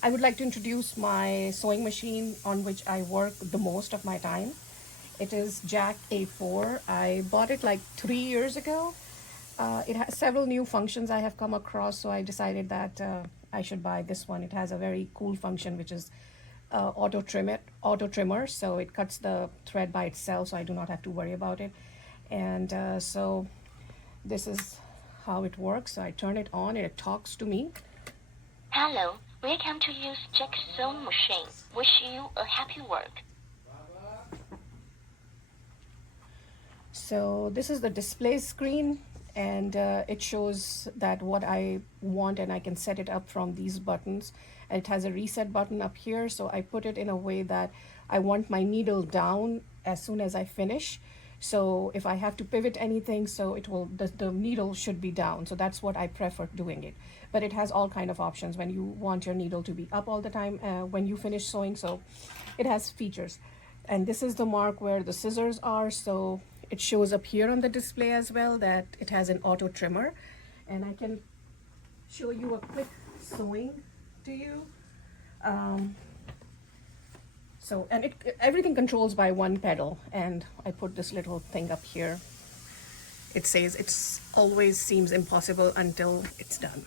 I would like to introduce my sewing machine on which I work the most of my time. It is Jack A4. I bought it like 3 years ago. It has several new functions I have come across, so I decided that I should buy this one. It has a very cool function, which is auto trimmer, so it cuts the thread by itself, so I do not have to worry about it. And so this is how it works. So I turn it on and it talks to me. Hello, welcome to use Jack's sewing machine. Wish you a happy work. So this is the display screen, and it shows that what I want, and I can set it up from these buttons. And it has a reset button up here, so I put it in a way that I want my needle down as soon as I finish. So if I have to pivot anything, so it will, the needle should be down. So that's what I prefer doing it. But it has all kind of options when you want your needle to be up all the time when you finish sewing. So it has features. And this is the mark where the scissors are. So it shows up here on the display as well that it has an auto trimmer. And I can show you a quick sewing to you. And everything controls by one pedal, and I put this little thing up here. It says it's always seems impossible until it's done.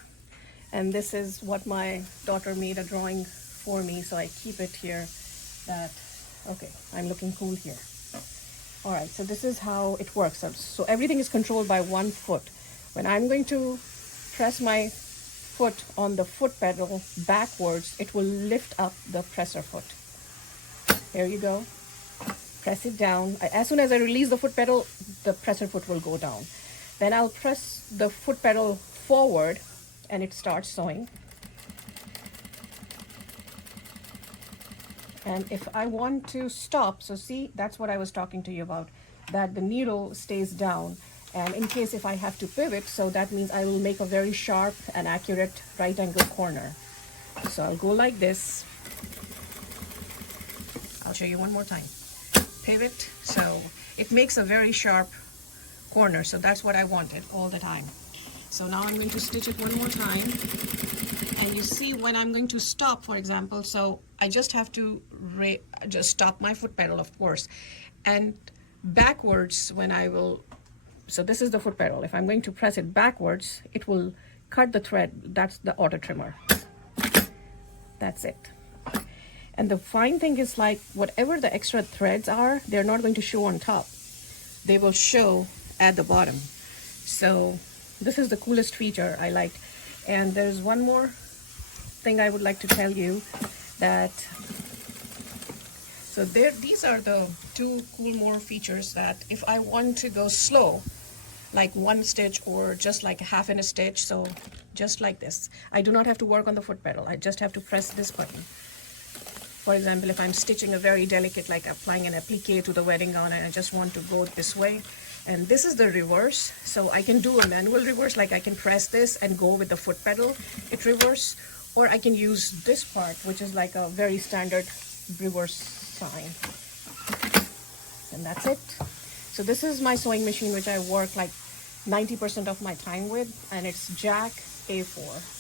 And this is what my daughter made a drawing for me, so I keep it here. Okay, I'm looking cool here. All right, so this is how it works. So everything is controlled by one foot. When I'm going to press my foot on the foot pedal backwards, it will lift up the presser foot. There you go. Press it down. As soon as I release the foot pedal, the presser foot will go down. Then I'll press the foot pedal forward and it starts sewing. And if I want to stop, so see, that's what I was talking to you about, that the needle stays down. And in case if I have to pivot, so that means I will make a very sharp and accurate right angle corner. So I'll go like this. I'll show you one more time. Pivot, so it makes a very sharp corner, so that's what I wanted all the time. So now I'm going to stitch it one more time, and you see when I'm going to stop, for example, so I just have to just stop my foot pedal, of course, and backwards when I will, so this is the foot pedal. If I'm going to press it backwards, it will cut the thread. That's the auto trimmer. That's it. And the fine thing is, like, whatever the extra threads are, they're not going to show on top. They will show at the bottom. So this is the coolest feature I liked. And there's one more thing I would like to tell you, that so these are the two cool more features that if I want to go slow, like one stitch or just like half in a stitch, so just like this, I do not have to work on the foot pedal. I just have to press this button. For example, if I'm stitching a very delicate, like applying an applique to the wedding gown, and I just want to go this way, and this is the reverse, so I can do a manual reverse, like I can press this and go with the foot pedal, it reverse, or I can use this part, which is like a very standard reverse sign. And that's it. So this is my sewing machine, which I work like 90% of my time with, and it's Jack A4.